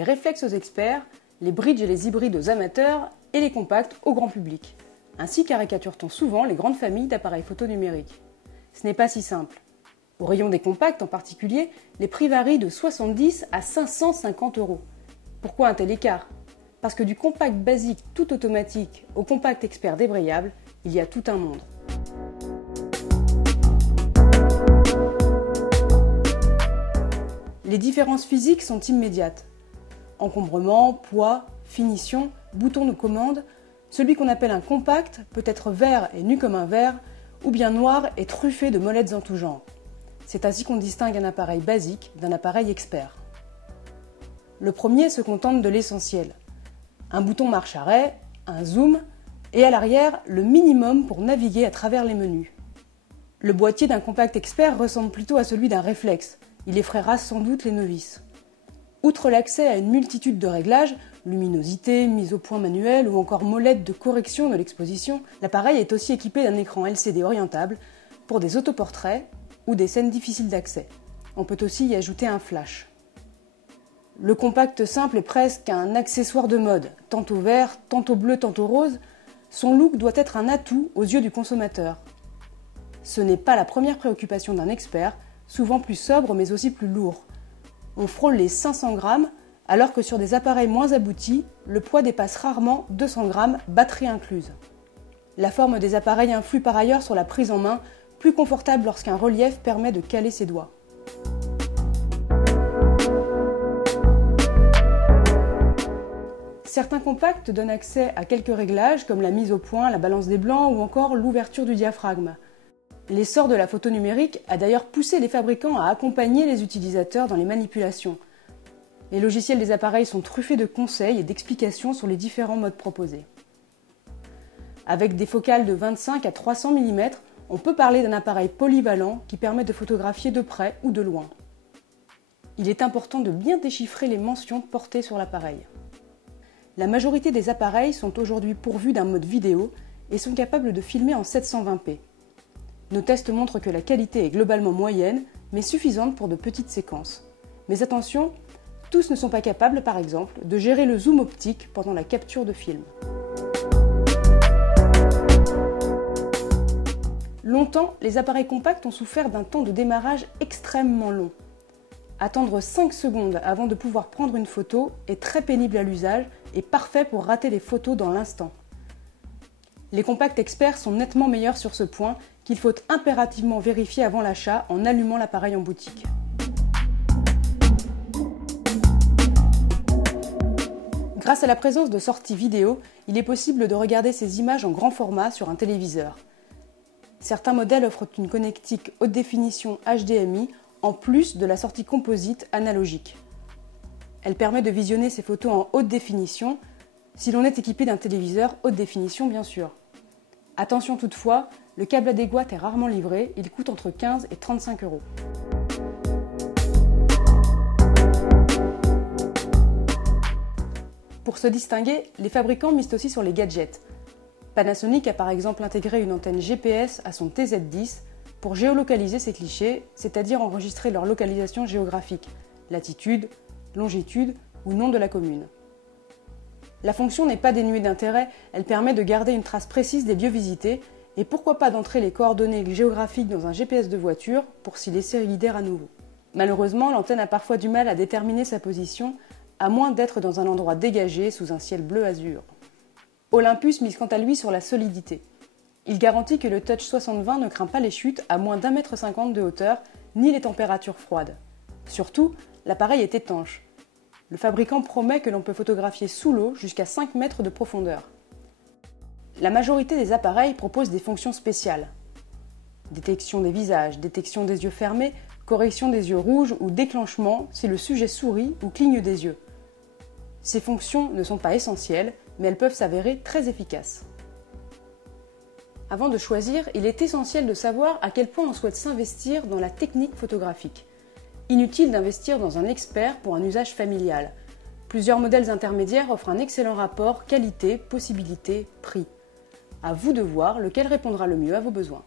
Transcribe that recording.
les réflexes aux experts, les bridges et les hybrides aux amateurs et les compacts au grand public. Ainsi caricature-t-on souvent les grandes familles d'appareils photo numériques. Ce n'est pas si simple. Au rayon des compacts en particulier, les prix varient de 70 à 550 euros. Pourquoi un tel écart? Parce que du compact basique tout automatique au compact expert débrayable, il y a tout un monde. Les différences physiques sont immédiates. Encombrement, poids, finition, boutons de commande, celui qu'on appelle un compact peut être vert et nu comme un verre, ou bien noir et truffé de molettes en tout genre. C'est ainsi qu'on distingue un appareil basique d'un appareil expert. Le premier se contente de l'essentiel. Un bouton marche-arrêt, un zoom, et à l'arrière, le minimum pour naviguer à travers les menus. Le boîtier d'un compact expert ressemble plutôt à celui d'un réflexe. Il effraiera sans doute les novices. Outre l'accès à une multitude de réglages, luminosité, mise au point manuelle ou encore molette de correction de l'exposition, l'appareil est aussi équipé d'un écran LCD orientable pour des autoportraits ou des scènes difficiles d'accès. On peut aussi y ajouter un flash. Le compact simple est presque un accessoire de mode, tantôt vert, tantôt bleu, tantôt rose. Son look doit être un atout aux yeux du consommateur. Ce n'est pas la première préoccupation d'un expert, souvent plus sobre mais aussi plus lourd. On frôle les 500 grammes, alors que sur des appareils moins aboutis, le poids dépasse rarement 200 grammes, batterie incluse. La forme des appareils influe par ailleurs sur la prise en main, plus confortable lorsqu'un relief permet de caler ses doigts. Certains compacts donnent accès à quelques réglages comme la mise au point, la balance des blancs ou encore l'ouverture du diaphragme. L'essor de la photo numérique a d'ailleurs poussé les fabricants à accompagner les utilisateurs dans les manipulations. Les logiciels des appareils sont truffés de conseils et d'explications sur les différents modes proposés. Avec des focales de 25 à 300 mm, on peut parler d'un appareil polyvalent qui permet de photographier de près ou de loin. Il est important de bien déchiffrer les mentions portées sur l'appareil. La majorité des appareils sont aujourd'hui pourvus d'un mode vidéo et sont capables de filmer en 720p. Nos tests montrent que la qualité est globalement moyenne, mais suffisante pour de petites séquences. Mais attention, tous ne sont pas capables, par exemple, de gérer le zoom optique pendant la capture de film. Longtemps, les appareils compacts ont souffert d'un temps de démarrage extrêmement long. Attendre 5 secondes avant de pouvoir prendre une photo est très pénible à l'usage et parfait pour rater les photos dans l'instant. Les compacts experts sont nettement meilleurs sur ce point qu'il faut impérativement vérifier avant l'achat en allumant l'appareil en boutique. Grâce à la présence de sorties vidéo, il est possible de regarder ces images en grand format sur un téléviseur. Certains modèles offrent une connectique haute définition HDMI en plus de la sortie composite analogique. Elle permet de visionner ces photos en haute définition, si l'on est équipé d'un téléviseur haute définition bien sûr. Attention toutefois, le câble adéquat est rarement livré, il coûte entre 15 et 35 euros. Pour se distinguer, les fabricants misent aussi sur les gadgets. Panasonic a par exemple intégré une antenne GPS à son TZ10 pour géolocaliser ses clichés, c'est-à-dire enregistrer leur localisation géographique, latitude, longitude ou nom de la commune. La fonction n'est pas dénuée d'intérêt, elle permet de garder une trace précise des lieux visités et pourquoi pas d'entrer les coordonnées géographiques dans un GPS de voiture pour s'y laisser guider à nouveau. Malheureusement, l'antenne a parfois du mal à déterminer sa position, à moins d'être dans un endroit dégagé sous un ciel bleu azur. Olympus mise quant à lui sur la solidité. Il garantit que le Touch 60-20 ne craint pas les chutes à moins d'1,50 m de hauteur, ni les températures froides. Surtout, l'appareil est étanche. Le fabricant promet que l'on peut photographier sous l'eau jusqu'à 5 mètres de profondeur. La majorité des appareils proposent des fonctions spéciales. Détection des visages, détection des yeux fermés, correction des yeux rouges ou déclenchement si le sujet sourit ou cligne des yeux. Ces fonctions ne sont pas essentielles, mais elles peuvent s'avérer très efficaces. Avant de choisir, il est essentiel de savoir à quel point on souhaite s'investir dans la technique photographique. Inutile d'investir dans un expert pour un usage familial. Plusieurs modèles intermédiaires offrent un excellent rapport qualité, possibilité, prix. À vous de voir lequel répondra le mieux à vos besoins.